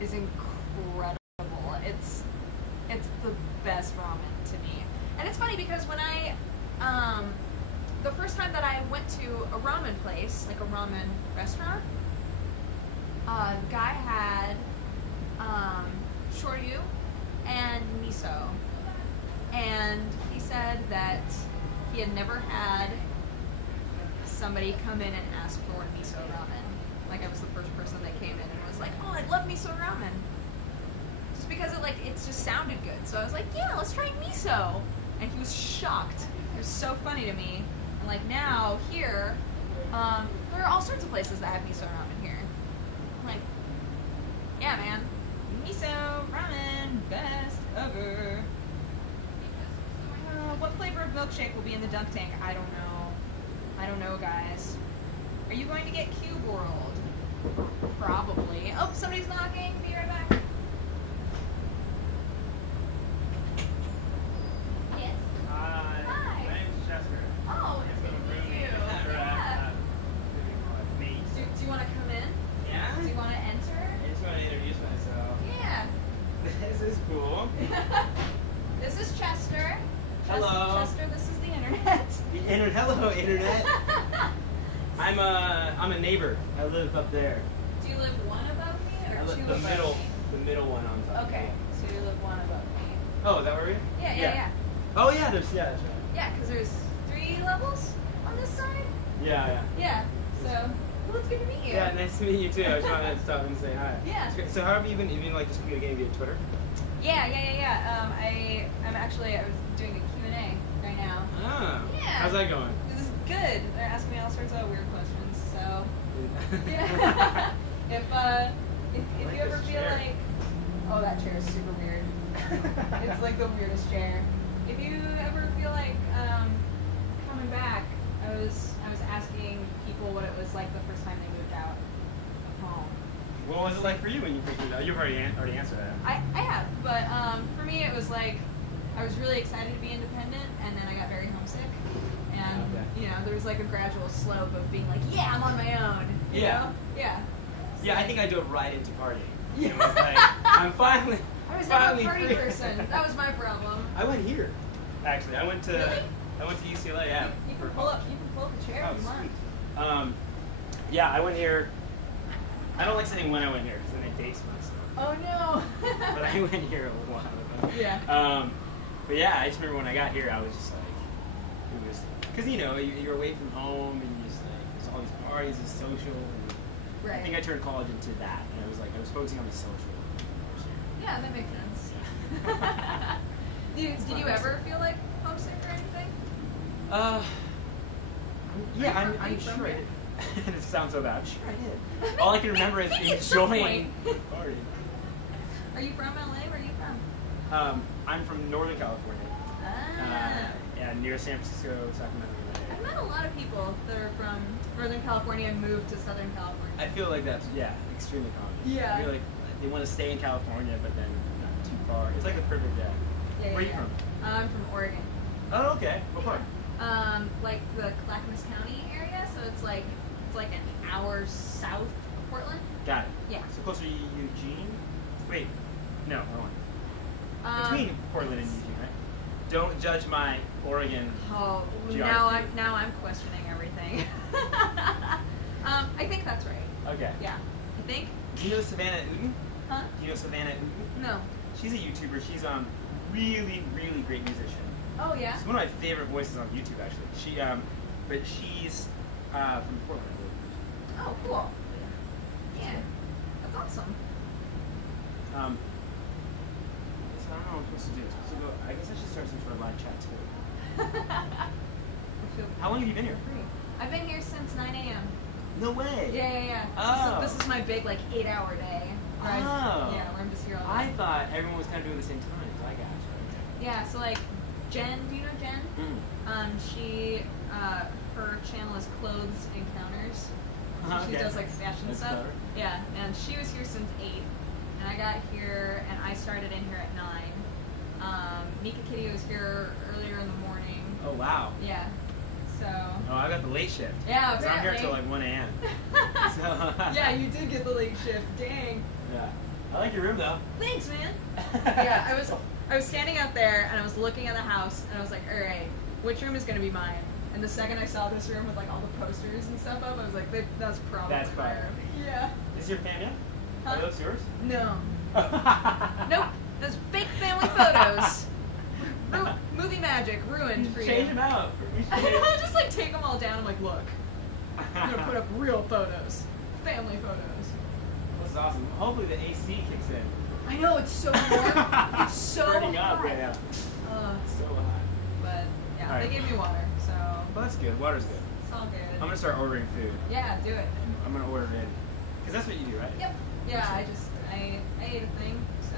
is incredible. It's the best ramen to me. And it's funny because when I the first time that I went to a ramen place, like a ramen restaurant, the guy had shoyu and miso, and he said that he had never had somebody come in and ask for miso ramen. Like, I was the first person that came in and was like, oh, I love miso ramen. Just because it just sounded good. So I was like, yeah, let's try miso. And he was shocked. It was so funny to me. And like now here, there are all sorts of places that have miso ramen here. I'm like, yeah, man, miso ramen, best ever. What flavor of milkshake will be in the dunk tank? I don't know. I don't know, guys. Are you going to get Cube World? Probably. Oh, somebody's knocking. Be right back. Yes. Hi. Hi. My name's Chester. Oh, it's good to meet you. Yeah. Do you want to come in? Yeah? Do you want to enter? I just want to introduce myself. Yeah. This is cool. This is Chester. Hello. Chester, this is the internet. Hello, internet. I'm a neighbor. I live up there. Do you live one above me or two above me? The middle one on top. Okay, so you live one above me. Oh, is that where we are? Yeah. Oh yeah, that's right. Yeah, because there's 3 levels on this side. Yeah. Yeah. So, well, it's good to meet you. Yeah, nice to meet you too. I just wanted to stop and say hi. Yeah. So how have you been? Have you been like just communicating via Twitter? Yeah. I was doing a Q&A right now. Ah. Yeah. How's that going? This is good. They're asking me all sorts of weird questions. So, yeah. if you ever feel like, oh, that chair is super weird. It's like the weirdest chair. If you ever feel like coming back, I was asking people what it was like the first time they moved out of home. What was it like for you when you first moved out? You've already answered that. I have, but for me it was like I was really excited to be independent, and then I got very homesick, and there was like a gradual slope of being like, yeah, I'm on my own. You know? Yeah. So I think I dove right into partying. Yeah. It was like, I'm finally. I was never a party free. person. That was my problem. I went here. Actually, I went to Really? UCLA. Yeah. You can pull up a chair if you want. Sweet. Yeah, I went here. I don't like saying when I went here because then it dates myself. Oh no. But I went here a little while ago. Yeah. But yeah, I just remember when I got here, I was just like, it was, because you're away from home and you just like, there's all these parties, it's social. And Right. I think I turned college into that, and I was focusing on the social. Yeah, that makes sense. Did you ever feel like homesick or anything? Yeah, I'm from sure. here? It sounds so bad. I'm sure I did. All I can remember is enjoying the party. Are you from LA? Where are you from? I'm from Northern California. Yeah, near San Francisco, Sacramento. I've met a lot of people that are from Northern California and moved to Southern California. I feel like that's extremely common. Yeah. I feel like they want to stay in California, but then not too far. It's like the perfect Yeah, Where are you from? I'm from Oregon. Oh, okay. What part? Like the Clackamas County area, so it's like an hour south of Portland. Got it. Yeah. So closer to Eugene? Wait, no, wrong. Between Portland and Eugene, right? Don't judge my Oregon. Oh, geography. now I'm questioning everything. I think that's right. Okay. Yeah. I think. Do you know Savannah Uten? Huh? Do you know Savannah Uten? No. She's a YouTuber. She's really, really great musician. Oh yeah. She's one of my favorite voices on YouTube, actually. But she's from Portland. Oh, cool. Yeah. That's awesome. So I don't know what I'm supposed to do. I guess I should start some sort of live chat too. How long have you been here? I've been here since 9 a.m. No way. Yeah. Oh. This is my big 8-hour day. Where where I'm just here all day. I thought everyone was kind of doing the same time. I got you. Yeah. So Jen, do you know Jen? She her channel is Clothes Encounters. She does fashion That's stuff. clever. Yeah, and she was here since 8, and I got here and I started in here at 9. Mika Kitty was here earlier in the morning. Oh wow. Yeah. So. Oh, I got the late shift. Yeah, I'm here till 1 a.m. So. Yeah, you did get the late shift. Dang. Yeah. I like your room though. Thanks, man. Yeah, I was standing out there and I was looking at the house and I was like, all right, which room is gonna be mine? And the second I saw this room with like all the posters and stuff up, I was like, that's probably my room. Yeah. Is your fan yet? Huh? Are those yours? No. Nope. Those fake family photos. Movie magic ruined for you. Change them out. I'll just like take them all down. I'm like, look, I'm gonna put up real photos, family photos. This is awesome. Hopefully the AC kicks in. I know it's so warm. It's so Burning hot. up right now. So hot. But yeah, All right. they gave me water, so Well, that's good. Water's good. it's all good. I'm gonna start ordering food. Yeah, do it. I'm gonna order in. Cause that's what you do, right? Yep. Yeah, I ate a thing. So.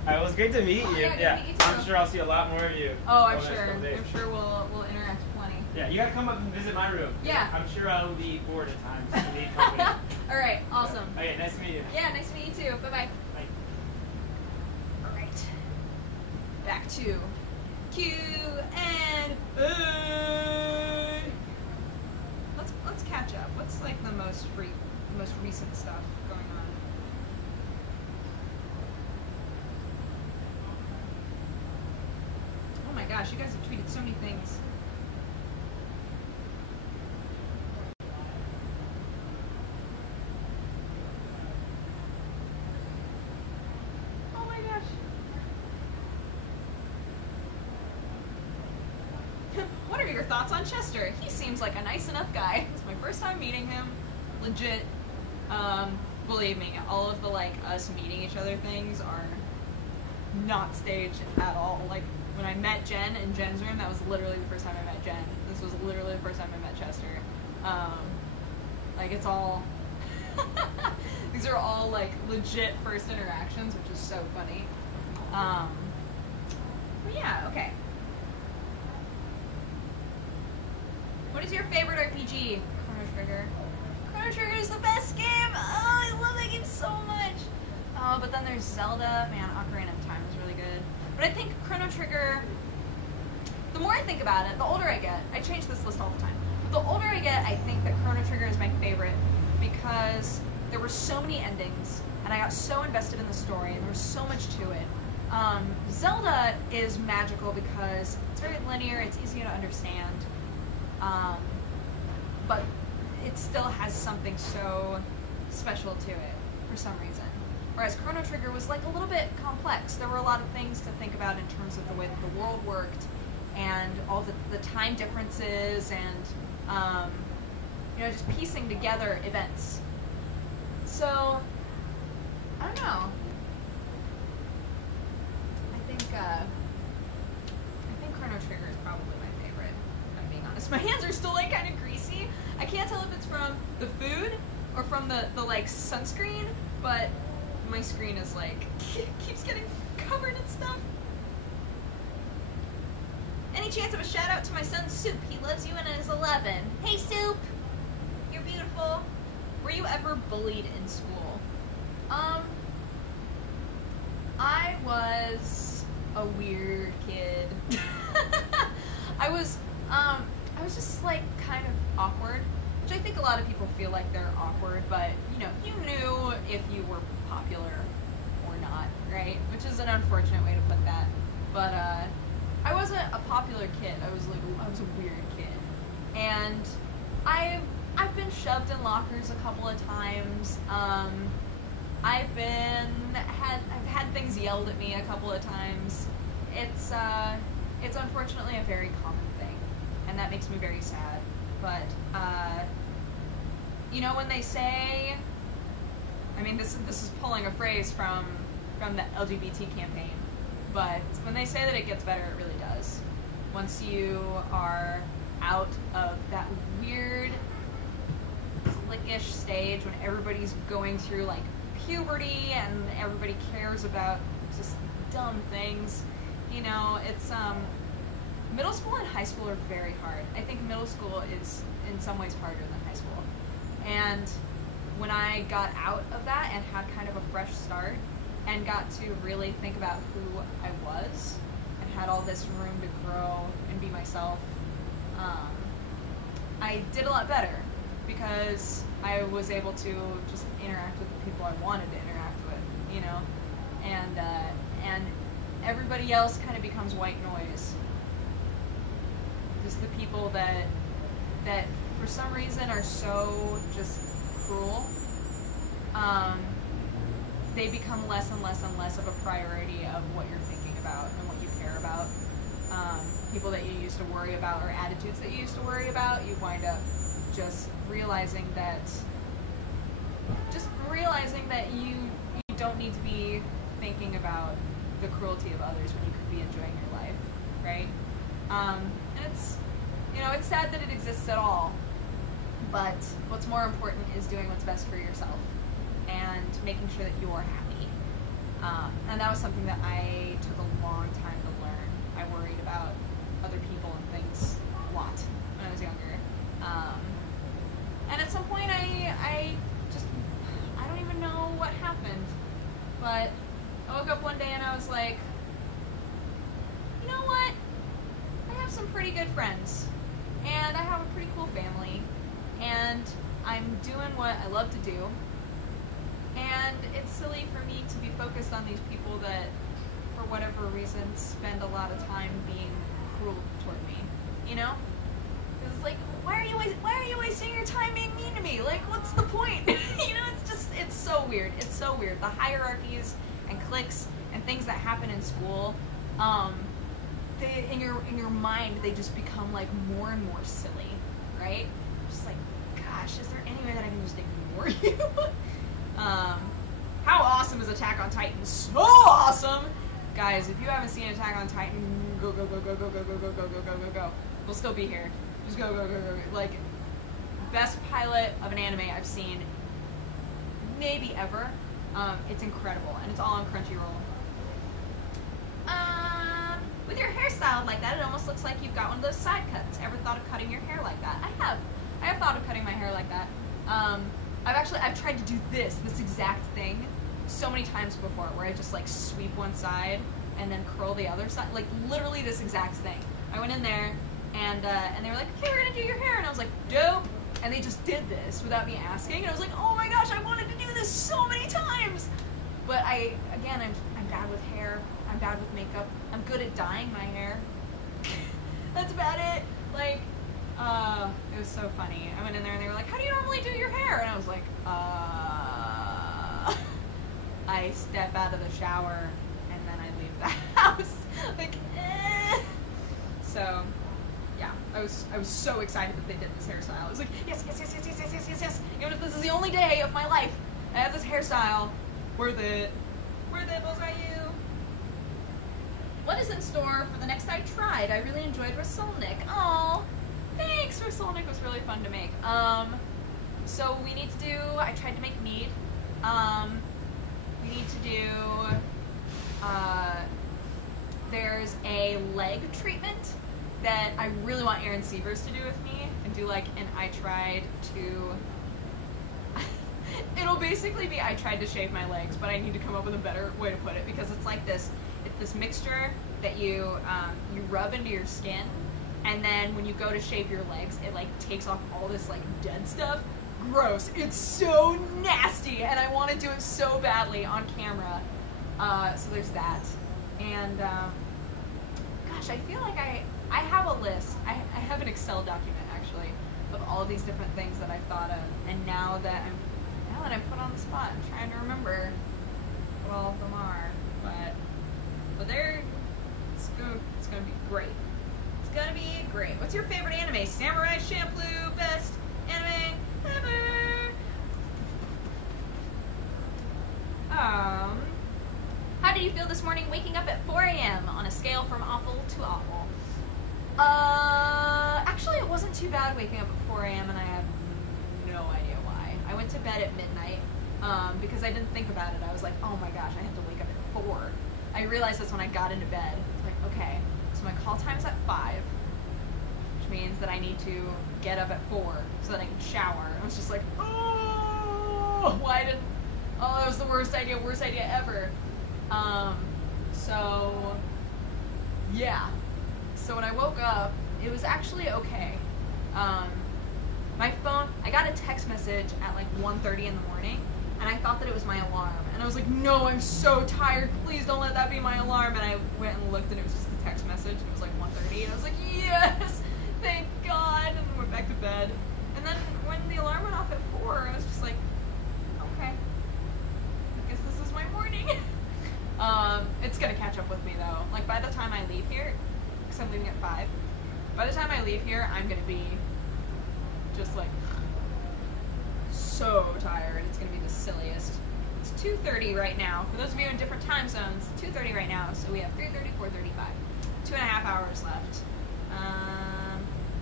Alright, well, it's great to meet you. Yeah, good to meet you too. I'm sure I'll see a lot more of you. Oh, I'm over the next sure. couple days. I'm sure we'll interact plenty. Yeah, you gotta come up and visit my room. Yeah. I'm sure I'll be bored at times. I need company. All right. Awesome. Okay, nice to meet you. Yeah, nice to meet you too. Bye bye. Bye. All right. Back to Q and A. Let's catch up. What's like the most recent stuff going on? Oh my gosh, you guys have tweeted so many things. Oh my gosh. What are your thoughts on Chester? He seems like a nice enough guy. It's my first time meeting him. Legit. Believe me, all of the like us meeting each other things are not staged at all. Like when I met Jen in Jen's room, that was literally the first time I met Jen. This was literally the first time I met Chester. Like it's all these are all like legit first interactions, which is so funny. But yeah, okay. What is your favorite RPG? Chrono Trigger. Chrono Trigger is the best game! Oh, I love that game so much! Oh, but then there's Zelda. Man, Ocarina of Time is really good. But I think Chrono Trigger, the more I think about it, the older I get, I change this list all the time. The older I get, I think that Chrono Trigger is my favorite because there were so many endings and I got so invested in the story and there was so much to it. Zelda is magical because it's very linear, it's easy to understand. But it still has something so special to it for some reason. Whereas Chrono Trigger was like a little bit complex. There were a lot of things to think about in terms of the way that the world worked and all the time differences and you know, just piecing together events. So I don't know. I think Chrono Trigger is probably my favorite, if I'm being honest. My hands are still like kind of greasy. I can't tell if it's from the food or from the like sunscreen, but my screen is like keeps getting covered in stuff. Any chance of a shout out to my son Soup? He loves you and is 11. Hey Soup, you're beautiful. Were you ever bullied in school? I was a weird kid. I was just like kind of awkward, which I think a lot of people feel like they're awkward, but you know, you knew if you were popular or not, right? Which is an unfortunate way to put that. But I wasn't a popular kid. I was a weird kid, and I've been shoved in lockers a couple of times. I've had things yelled at me a couple of times. It's unfortunately a very common thing, and that makes me very sad. But you know, when they say, I mean, this is pulling a phrase from the LGBT campaign, but when they say that it gets better, it really does. Once you are out of that weird cliquish stage when everybody's going through like puberty and everybody cares about just dumb things, you know, it's middle school and high school are very hard. I think middle school is in some ways harder than high school. And when I got out of that and had kind of a fresh start and got to really think about who I was and had all this room to grow and be myself, I did a lot better because I was able to just interact with the people I wanted to interact with and everybody else kind of becomes white noise. Just the people that for some reason are so just cruel. They become less and less and less of a priority of what you're thinking about and what you care about. People that you used to worry about, or attitudes that you used to worry about, you wind up just realizing that you don't need to be thinking about the cruelty of others when you could be enjoying your life, right? And it's, it's sad that it exists at all, but what's more important is doing what's best for yourself and making sure that you're happy. And that was something that I took a long time to learn. I worried about other people and things a lot when I was younger. And at some point I don't even know what happened, but I woke up one day and I was like, you know what? I have some pretty good friends, and I have a pretty cool family, and I'm doing what I love to do, and it's silly for me to be focused on these people that, for whatever reason, spend a lot of time being cruel toward me, It's like, why are you wasting your time being mean to me? Like, what's the point? It's so weird. It's so weird. The hierarchies and cliques and things that happen in school, in your mind, they just become like more and more silly, right? Just like, gosh, is there any way that I can just ignore you? How awesome is Attack on Titan? So awesome! Guys, if you haven't seen Attack on Titan, go. We'll still be here. Just go. Like, best pilot of an anime I've seen maybe ever. It's incredible, and it's all on Crunchyroll. With your hair styled like that, it almost looks like you've got one of those side cuts. Ever thought of cutting your hair like that? I have thought of cutting my hair like that. I've tried to do this exact thing so many times before, where I just like sweep one side and then curl the other side, like literally this exact thing. I went in there and they were like, okay, we're gonna do your hair, and I was like, dope. And they just did this without me asking, and I was like, oh my gosh, I wanted to do this so many times. But I'm bad with hair. I'm bad with makeup. I'm good at dyeing my hair. That's about it. Like, it was so funny. I went in there and they were like, how do you normally do your hair? And I was like, I step out of the shower and then I leave the house. Like, So, yeah, I was so excited that they did this hairstyle. I was like, yes. Even if this is the only day of my life I have this hairstyle, worth it. BullseyeU. What is in store for the next I tried? I really enjoyed Rasolnik. Oh, thanks. Rasolnik was really fun to make. So we need to do, I tried to make mead. We need to do, there's a leg treatment that I really want Aaron Sievers to do with me, and do like an I tried to, it'll basically be I tried to shave my legs, but I need to come up with a better way to put it, because it's like this, it's this mixture that you rub into your skin, and then when you go to shave your legs, it like takes off all this like dead stuff. Gross. It's so nasty, and I want to do it so badly on camera. So there's that. And gosh, I feel like I have a list. I have an Excel document actually of all of these different things that I've thought of, and now that I'm put on the spot, I'm trying to remember what all of them are. But it's gonna be great. It's gonna be great. What's your favorite anime? Samurai Champloo, best anime ever. How did you feel this morning waking up at 4 a.m. on a scale from awful to awful? Actually, it wasn't too bad waking up at 4 a.m. and I have no idea why. I went to bed at midnight because I didn't think about it. I was like, oh my gosh, I have to wake up at 4. I realized this when I got into bed. Like, okay, so my call time's at 5, which means that I need to get up at 4 so that I can shower. I was just like, oh, that was the worst idea ever. So, yeah. So when I woke up, it was actually okay. My phone, I got a text message at like 1:30 in the morning, and I thought that it was my alarm. And And I was like, no, I'm so tired. Please don't let that be my alarm. And I went and looked, and it was just a text message, and it was like 1:30. And I was like, yes, thank God. And then went back to bed. And then when the alarm went off at 4, I was just like, okay, I guess this is my morning. It's gonna catch up with me though. Like by the time I leave here, because I'm leaving at 5. By the time I leave here, I'm gonna be just like so tired. It's gonna be the silliest. It's 2:30 right now. For those of you in different time zones, 2:30 right now. So we have 3:30, 4:35. 2.5 hours left.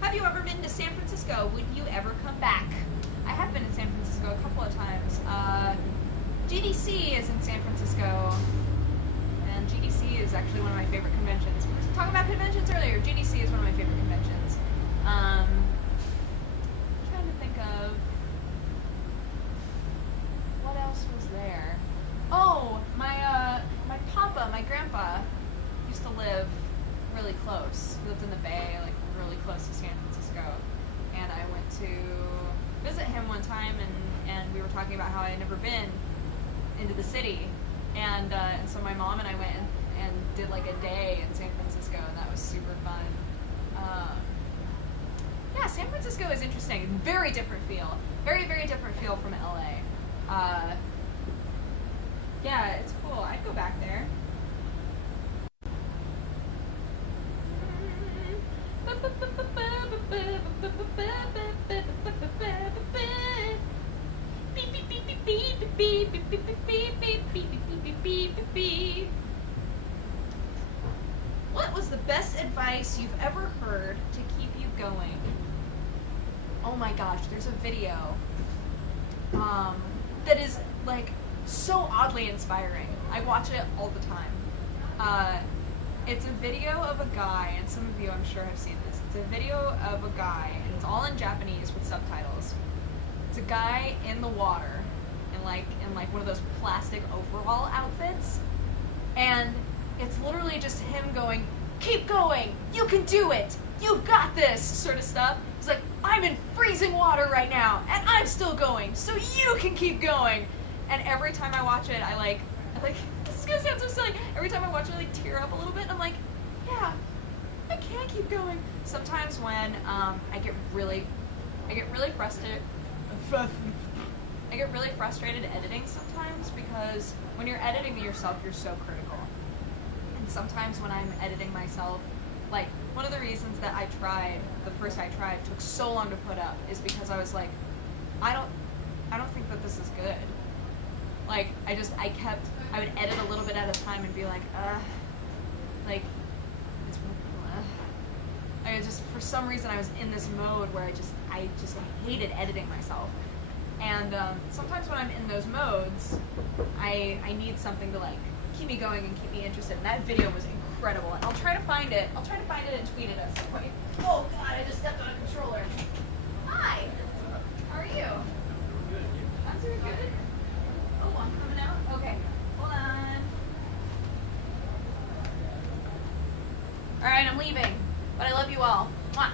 Have you ever been to San Francisco? Would you ever come back? I have been in San Francisco a couple of times. GDC is in San Francisco, and GDC is actually one of my favorite conventions. We were talking about conventions earlier. GDC is one of my favorite conventions. I'm trying to think of what else was there. Oh, my papa, my grandpa, used to live really close. He lived in the Bay, like really close to San Francisco. And I went to visit him one time, and we were talking about how I had never been into the city. And so my mom and I went and did like a day in San Francisco, and that was super fun. Yeah, San Francisco is interesting. Very different feel. Very, very different feel from LA. Yeah, it's cool. I'd go back there. What was the best advice you've ever heard to keep you going? Oh my gosh, there's a video that is like so oddly inspiring. I watch it all the time. It's a video of a guy, and some of you I'm sure have seen this. It's a video of a guy, and it's all in Japanese with subtitles. It's a guy in the water, in like one of those plastic overall outfits, and it's literally just him going, "Keep going, you can do it, you've got this," sort of stuff. He's like, "I'm in freezing water right now, and I'm still going, so you can keep going." And every time I watch it, I like, this is gonna sound so silly. Every time I watch it, I like tear up a little bit, and I'm like, yeah, I can keep going. Sometimes when I get really frustrated. I get really frustrated editing sometimes, because when you're editing yourself, you're so critical. And sometimes when I'm editing myself, like one of the reasons that the first I tried took so long to put up is because I was like, I don't think that this is good. Like I would edit a little bit at a time and be like, I just, for some reason I was in this mode where I just hated editing myself. And sometimes when I'm in those modes, I need something to like keep me going and keep me interested. And that video was incredible. And I'll try to find it and tweet it at some point. Oh God, I just stepped on a controller. Hi, how are you? I'm doing good. Oh, I'm coming out? Okay, hold on. Alright, I'm leaving, but I love you all. Mwah.